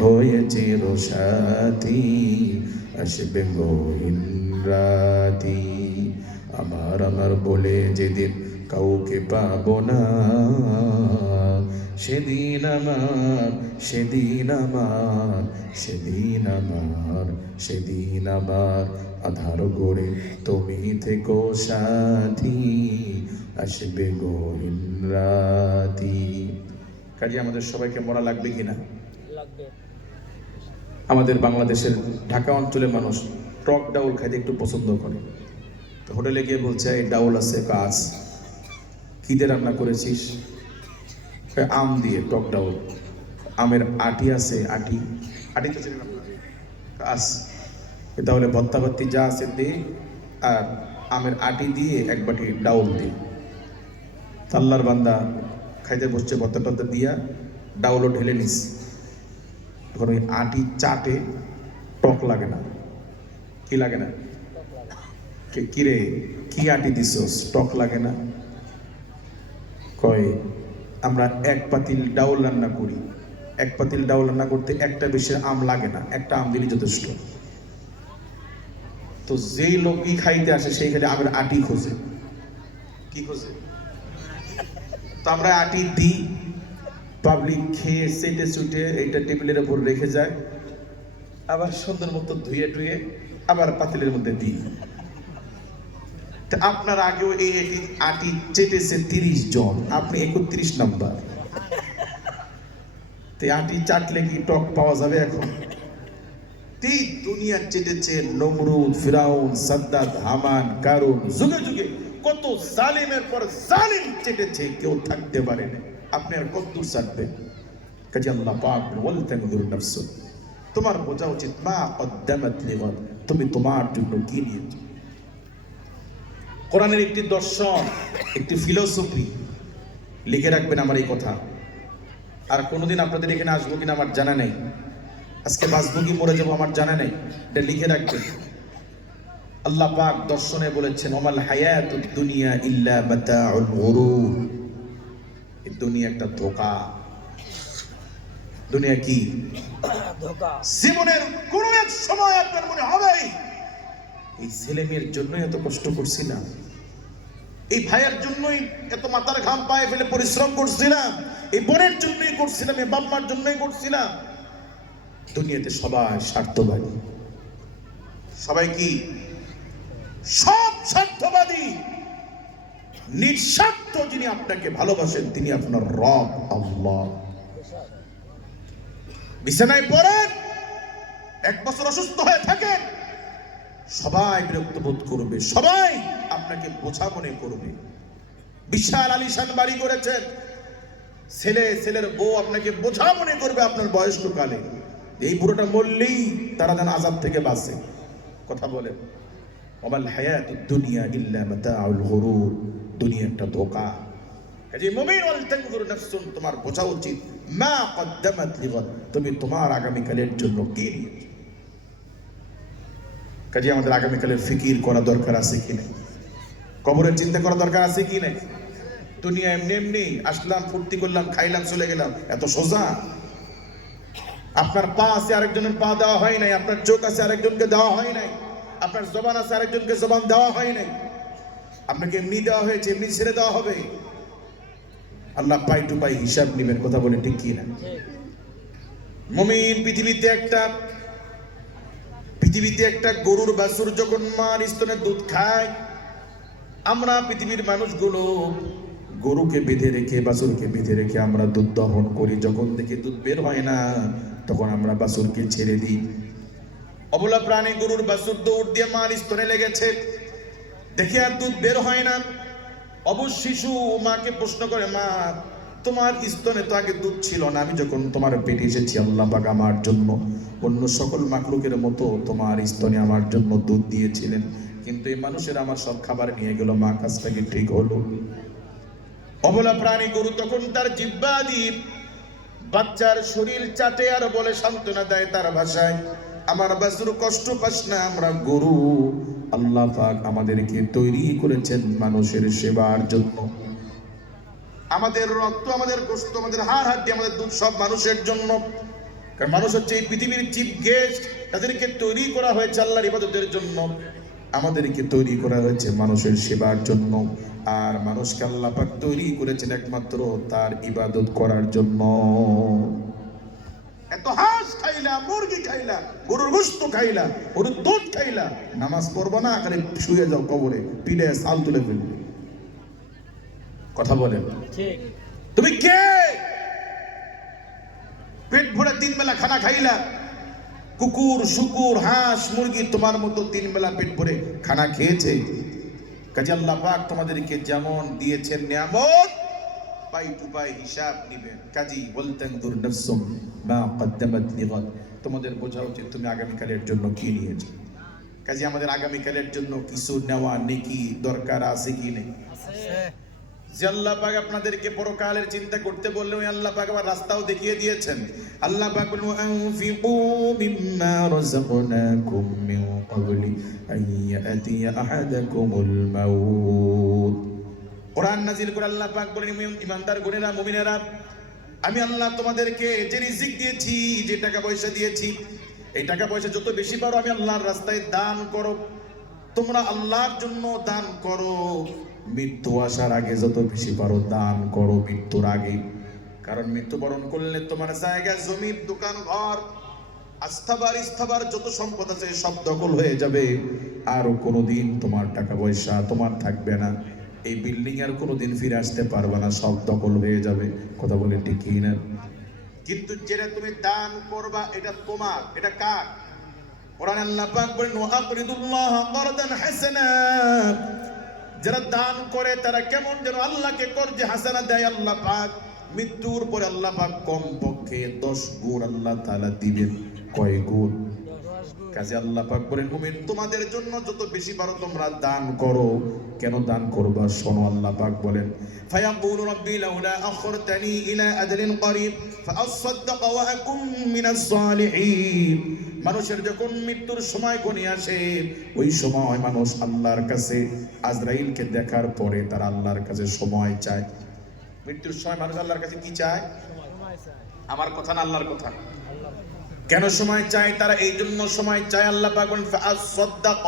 হয়েছে রোসাতি, আসবে গহীন রাতি। আমার আমার বলে যেদিন কাউকে পাবো না, সেদিন আমার, সেদিন আমার, সেদিন আমার, সেদিন আমার আধার গড়ে তুমি থেকো সাথী, আসবে গহীন রাতি। কাজে আমাদের সবাইকে মরা লাগবে কিনা? লাগবে। আমাদের বাংলাদেশের ঢাকা অঞ্চলের মানুষ টক ডাউল খাইতে একটু পছন্দ করে। তো হোটেলে গিয়ে বলছে এই ডাউল আছে, কাজ কি দিয়ে রান্না করেছিস? আম দিয়ে টক ডাউল। আমের আটি আছে, আটি আটি তো চিনি না কাজ। তাহলে ভত্তা ভত্তি যা আছে দিয়ে আর আমের আটি দিয়ে এক বাটি ডাউল দিয়ে। আল্লাহর বান্দা খাইতে বসছে, ভত্তা টত্তা দিয়া ডাউলও ঢেলে নিস। তখন ওই আটি চাটে টক লাগে না। কি লাগে না? কিরে কি আটি দিছস, টক লাগে না? কয় আমরা এক পাতিল ডাউল রান্না করি, এক পাতিল ডাউল রান্না করতে একটা বেশি আম লাগে না, একটা আম দিলেই যথেষ্ট। তো যেই লোকই খাইতে আসে সেই খালি আমের আটি খোঁজে। কি খোঁজে? তো আমরা আটি দিই, পাবলিক খেয়ে চেটে চুটে এইটা টেবিলের উপর রেখে যায়, আবার সুন্দর মতো ধুয়ে টুয়ে আবার পাতিলের মধ্যে দিই। আপনার আগেও এই আটি চেটেছে 30 জন, আপনি 31 নাম্বার। আটি চাটলে কি টক পাওয়া যাবে এখন? দুনিয়া চেটেছে নমরুদ, ফিরাউন, সাদ্দাত, হামান, কারুন, যুগে যুগে কত জালিমের পর জালিম চেটেছে, কেউ থাকতে পারে না। আপনি আর কতদূর চাটবেন? কাজে আল্লাহ পাক ওয়াল তানজুর নাফসু, তোমার বোঝা উচিত মা কদ্দামাত লিগাদ, তুমি তোমার জন্য কি নিয়েছো। কোরআনের একটি দর্শন, একটি ফিলোসফি, লিখে রাখবেন আমার এই কথা। আর কোনোদিন আপনাদের এখানে আসবো কিনা আমার জানা নেই, আজকে বাঁচবো কি মরে যাবো আমার জানা নেই, এটা লিখে রাখবেন। আল্লাহ পাক দর্শনে বলেছেন ওমাল হায়াতুদ দুনিয়া ইল্লা মাতাউল গুরুর, এই দুনিয়া একটা ধোঁকা। দুনিয়া কি? ধোঁকা। জীবনের কোনো এক সময় আপনার মনে হবে এই ছেলে মেয়ের জন্যই এত কষ্ট করছিলাম, এই ভাইয়ের জন্যই এত মাথার ঘাম পায়ে ফেলে পরিশ্রম করছিলাম, এই বোনের জন্যই করছিলাম, এই বাম্মার জন্যই করছিলাম। দুনিয়াতে সবাই স্বার্থবাদী, সবাই কি? সব স্বার্থবাদী। নিঃস্বার্থ যিনি আপনাকে ভালোবাসেন তিনি আপনার রব আল্লাহ। বিছানায় পড়েন, 1 বছর অসুস্থ হয়ে থাকেন, সবাই বিরক্ত বোধ করবে, সবাই আপনাকে বোঝা মনে করবে। বিশাল আলিশান বাড়ি করেছেন, ছেলের বউ আপনাকে বোঝা মনে করবে আপনার বয়স্ককালে। এই বুড়োটা মরলেই তারা যেন আযাব থেকে বাঁচে। কথা বলেন ওমাল হায়াতুদ দুনিয়া ইল্লা মাতাউল গুরুর, দুনিয়া একটা ধোঁকা। কাজে মুমিন ওয়াল তানজুর নাফসুন, তোমার বোঝা উচিত মা কদ্দামাত লিগাদ, তুমি তোমার আগামীকালের জন্য কি নিয়েছো। কাজে আমাদের আগামীকালের ফিকির করা দরকার আছে কি নাই? কবরের চিন্তা করা দরকার আছে কি নাই? দুনিয়া এমনি এমনি আসলাম, ফুর্তি করলাম, খাইলাম, চলে গেলাম, এত সোজা? আপনার পা আছে আরেকজনের পা দেওয়া হয় নাই, আপনার চোখ আছে আরেকজনকে দেওয়া হয় নাই, আপনার জবান আছে আরেকজনকে জবান দেওয়া হয় নাই। আপনাকে এমনি দেওয়া হয়েছে, এমনি ছেড়ে দেওয়া হবে। আল্লাহ পাই টু পাই হিসাব নেবেন। কথা বলে ঠিক কি না? মুমিন পৃথিবীতে একটা গরুর বাছুর যখন মার স্তনের দুধ খায়, আমরা পৃথিবীর মানুষগুলো গরুকে বেঁধে রেখে, বাছুরকে বেঁধে রেখে আমরা দুধ দহন করি। যখন দেখি দুধ বের হয় না, তখন আমরা বাছুরকে ছেড়ে দিই। অবলা প্রাণী গরুর বাছুর দৌড় দিয়ে মার স্তনে লেগেছে, দেখে আর দুধ বের হয় না। অবশ্য শিশু মাকে প্রশ্ন করে, মা তোমার স্তনে তো আগে দুধ ছিল না, আমি যখন তোমার পেটে এসেছি আল্লাহ পাক আমার জন্য অন্য সকল মাখলুকের মতো তোমার স্তনে আমার জন্য দুধ দিয়েছিলেন, কিন্তু এই মানুষের আমার সব খাবার নিয়ে গেল, মা কাজটা কি ঠিক হলো? অবলা প্রাণী গরু তখন তার জিহ্বা দিয়ে বাচ্চার শরীর চাটে আর বলে, সান্ত্বনা দেয় তার ভাষায়, আমার বাছুর কষ্ট পাস না, আমরা গরু, আল্লাহ পাক আমাদেরকে তৈরি করেছেন মানুষের সেবার জন্য। আমাদের রক্ত, আমাদের গোশত, আমাদের হাড় হাড্ডি, আমাদের দুধ সব মানুষের জন্য। কারণ মানুষ হচ্ছে এই পৃথিবীর চিফ গেস্ট, তাদেরকে তৈরি করা হয়েছে আল্লাহর ইবাদতের জন্য, আমাদেরকে তৈরি করা হয়েছে মানুষের সেবার জন্য। আর মানুষকে আল্লাহ পাক তৈরি করেছেন একমাত্র তার ইবাদত করার জন্য। এত হাঁস খাইলা, মুরগি খাইলা, গরুর গোশত খাইলা, গরুর দুধ খাইলা, নামাজ পড়বো না, খালি শুয়ে যাও কবরে, পিঠে সাল তুলে ফেলবে। কথা বলেন তুমি কে? পেট ভরে 3 বেলা খানা খাইলা, কুকুর শুকুর হাঁস মুরগি তোমার মতো 3 বেলা পেট ভরে খানা খেয়েছে? কাজে আল্লাহ পাক তোমাদেরকে যেমন দিয়েছেন নিয়ামত, পাই টু পাই হিসাব নেবেন। কাজী বলতেন দুর নফসুম মা কদ্দামাত লিগাদ, তোমাদের বোঝা উচিত তুমি আগামীকালের জন্য কি নিয়েছো। কাজে আমাদের আগামীকালের জন্য কিছু নেওয়া নেকি দরকার আছে কি নেই? যে আল্লাহ পাক আপনাদেরকে পরকালের চিন্তা করতে বললেন, ওই আল্লাহ পাক আবার রাস্তাও দেখিয়ে দিয়েছেন। আল্লাহ পাক বলেন আনফিকু মিম্মা রাযাকনাকুম মিন ক্বাবলি আন ইয়াতিয়া আহাদাকুমুল মাউত। কোরআন নাযিল করে আল্লাহ পাক বলেন, ঈমানদার গণেরা, মুমিনেরা, আমি আল্লাহ তোমাদেরকে যে রিজিক দিয়েছি, যে টাকা পয়সা দিয়েছি, এই টাকা পয়সা যত বেশি পারো আমি আল্লাহর রাস্তায় দান করো। তোমরা আল্লাহর জন্য দান করো। মৃত্যু আসার আগে যত বেশি পারো দান করো, মৃত্যুর আগে। কারণ মৃত্যুবরণ করলে তোমার জায়গা জমি, দোকান, ঘর, আস্থাবার যত সম্পদ আছে সব দখল হয়ে যাবে। আর কোনোদিন তোমার টাকা পয়সা তোমার থাকবে না। এই বিল্ডিং আর কোনোদিন ফিরে আসতে পারবে না, সব দখল হয়ে যাবে। কথা বলে ঠিক কি না? কিন্তু যেটা তুমি দান করবা এটা তোমার, এটা কার? কোরআন আল্লাহ পাক বলেন ওয়াকরিদুল্লাহ করদান হাসানা, যারা দান করে তারা কেমন যেন আল্লাহকে কর্জে হাসানা দেয় আল্লাহ পাক। মৃত্যুর পরে আল্লাহ পাক কমপক্ষে 10 গুণ আল্লাহ তাআলা দিবেন। কয় গুণ? কাজে আল্লাহ পাক বলেন মুমিন তোমাদের জন্য যত বেশি পারো তোমরা দান করো। কেন দান করবা শোনো, আল্লাহ পাক বলেন ফায়াকুলু রাব্বি লাউলা আখরতানি ইলা আজলিন করিব ফাআসাদদাক ওয়া আকুম মিনাস সালিহিন। মানুষের যখন মৃত্যুর সময় ঘনিয়ে আসে, ওই সময় মানুষ আল্লাহর কাছে আজরাইলকে দেখার পরে তারা আল্লাহর কাছে সময় চায়। মৃত্যুর সময় মানুষ আল্লাহর কাছে কি চায়? আমার কথা না আল্লাহর কথা? কেন সময় চায় তারা? এই জন্য সময় চায় আল্লাহ পাক বলেন ফাআসাদদাক,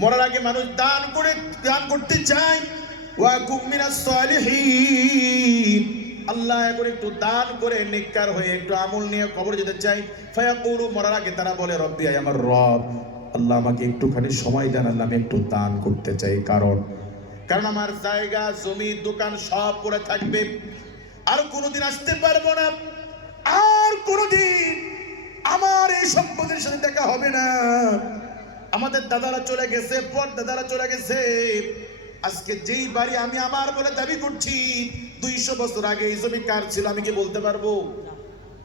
মরার আগে মানুষ দান করতে চায়। ওয়া কুম মিনাস সালিহিন, আল্লাহ এখন একটু দান করে নেককার হয়ে একটু আমল নিয়ে কবর যেতে চাই। ফায়াকুলু, মরার আগে তারা বলে রব্বি, আয় আমার রব, আল্লাহ আমাকে একটুখানি সময় দেন, আল্লাহ আমি একটু দান করতে চাই। কারণ আমার জায়গা জমি দোকান সব পড়ে থাকবে, আর কোনোদিন আসতে পারবো না, আর কোনোদিন আমার এই সম্পদের সাথে দেখা হবে না। আমাদের দাদারা চলে গেছে, পর দাদারা চলে গেছে। আজকে যেই বাড়ি আমি আমার বলে দাবি করছি, 200 বছর আগে এই জমি কার ছিল আমি কি বলতে পারবো?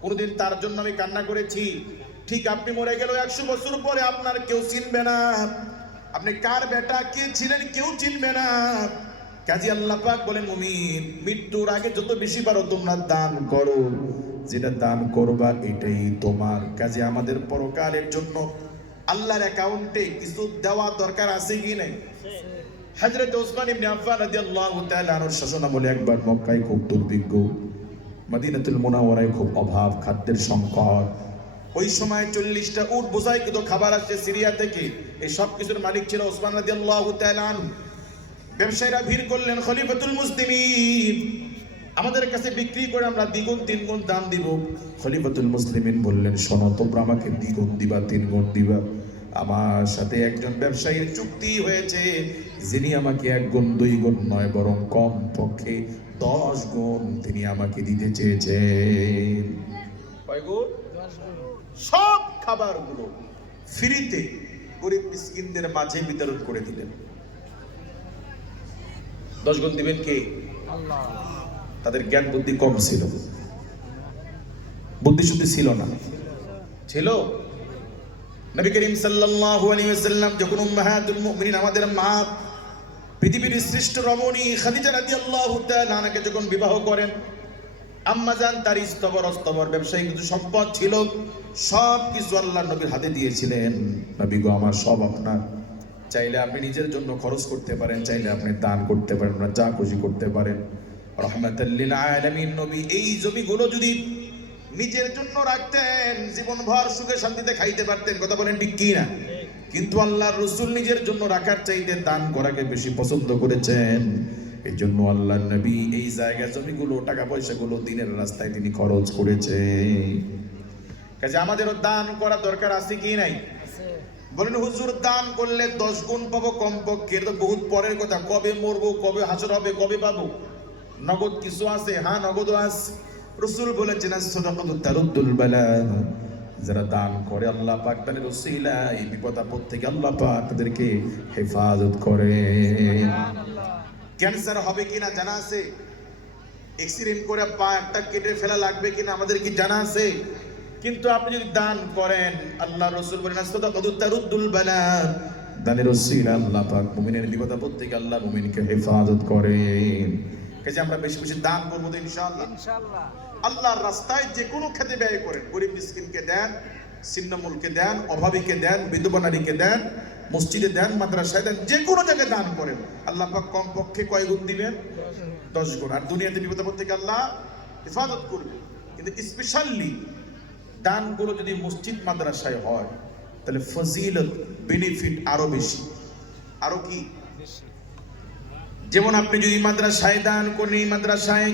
কোনোদিন তার জন্য আমি কান্না করেছি? ঠিক আপনি মরে গেল 100 বছর পরে আপনার কেউ চিনবে না, আপনি কার বেটা কে ছিলেন কেউ চিনবে না। কাজী আল্লাহ পাক বলেন মুমিন মৃত্যুর আগে যত বেশি পারো তোমরা দান করো, যেটা দান করবা এটাই তোমার। কাজে আমাদের পরকালের জন্য আল্লাহর অ্যাকাউন্টে কিছু দেওয়া দরকার আছে কি নাই? হযরত ওসমান ইবনে আফফান রাদিয়াল্লাহু তাআলা আনহুর শাসনামলে একবার মক্কায় খুব দুর্ভিক্ষ, মদিনাতুল মুনাওয়ারায় খুব অভাব, খাদ্যের সংকট। ওই সময় 40টা উট বোঝাই কিন্তু খাবার আসছে সিরিয়া থেকে। এই সব কিছুর মালিক ছিল ওসমান রাদিয়াল্লাহু তাআলা আনহু। ব্যবসায়ীরা ভিড় করলেন, খলিফাতুল মুসলিমিন আমাদের কাছে বিক্রি করে আমরা দ্বিগুণ 3 গুণ দাম দিব। খলিফাতুল মুসলিমিন বললেন শোনো, তোমরা আমাকে দ্বিগুণ দিবা 3 গুণ দিবা। আমার সাথে একজন ব্যবসায়ীর চুক্তি হয়েছে, যিনি আমাকে 1 গুণ 2 গুণ নয় বরং কম পক্ষে 10 গুণ তিনি আমাকে দিতে চেয়েছেন। কয় গুণ? 10 গুণ। সব খাবারগুলো ফ্রিতে গরিব মিসকিনদের মাঝে বিতরণ করে দিলেন। 10 গুণ দিবেন কে? আল্লাহ। তাদের জ্ঞান বুদ্ধি কম ছিল, বুদ্ধি শুদ্ধি ছিল না। ছিল নবী করিম সাল্লাল্লাহু আলাইহি ওয়াসাল্লাম যখন উম্মাহাতুল মুমিনিন আমাদের মা পৃথিবীর শ্রেষ্ঠ রমণী খাদিজা রাদিয়াল্লাহু তাআলা আনহাকে যখন বিবাহ করেন, আম্মা জান তার স্তবর ব্যবসায়ী কিছু সম্পদ ছিল, সব কিছু আল্লাহর নবীর হাতে দিয়েছিলেন। নবী গো আমার সব আপনার, চাইলে আপনি নিজের জন্য খরচ করতে পারেন, চাইলে আপনি দান করতে পারেন, যা খুশি করতে পারেন। রাহমাতাল লিল আলামিন নবী এই জমিগুলো যদি নিজের জন্য রাখতেন, জীবনভর সুখে শান্তিতে খাইতে পারতেন, কথা বলেন ঠিক কি না? কিন্তু আল্লাহর রাসূল নিজের জন্য রাখার চাইতে দান করাকে বেশি পছন্দ করেছেন। এই জন্য আল্লাহর নবী এই জায়গা জমিগুলো টাকা পয়সাগুলো দিনের রাস্তায় তিনি খরচ করেছেন। কাজে আমাদেরও দান করা দরকার আছে কি নাই? বলেন হুজুর দান করলে 10 গুণ পাবো কমপক্ষে, এটা তো বহুত পরের কথা। কবে মরবো, কবে হাসর হবে, কবে পাবো? নগদ কিছু আছে? হ্যাঁ, নগদও আছে। রাসূল বলেছেন as-সাদাকাতু তারুদ্দুল বালা, যারা দান করে আল্লাহ পাক তাদের ওসিলা এই বিপদ আপদ থেকে আল্লাহ পাক তাদেরকে হেফাজত করে। ক্যান্সার হবে কিনা জানা আছে? অ্যাক্সিডেন্ট করে পা একটা কেটে ফেলা লাগবে কিনা আমাদের কি জানা আছে? কিন্তু আপনি যদি দান করেন, আল্লাহ রাসূল বলেন as-সাদাকাতু তারুদ্দুল বালা, দানের ওসিলা আল্লাহ পাক মুমিনের বিপদ আপদ থেকে আল্লাহ মুমিনকে হেফাজত করে। কাজে আমরা বেশি বেশি দান করবো তো ইনশাআল্লাহ। আল্লাহর রাস্তায় যে কোনো খেতে ব্যয় করেন, গরিব মিসকিনকে দেন, ছিন্নমূলকে দেন, অভাবীকে দেন, বিধবা নারীকে দেন, মসজিদে দেন, মাদ্রাসায় দেন, যে কোনো জায়গায় দান করেন, আল্লাহ পাক কমপক্ষে কয় গুণ দিবেন? 10 গুণ। আর দুনিয়াতে বিপদ আপদ থেকে আল্লাহ হেফাজত করবে। কিন্তু স্পেশালি দানগুলো যদি মসজিদ মাদ্রাসায় হয় তাহলে ফজিলত, বেনিফিট আরো বেশি। আরো কি? যেমন আপনি যদি মাদ্রাসায় দান করেন, এই মাদ্রাসায়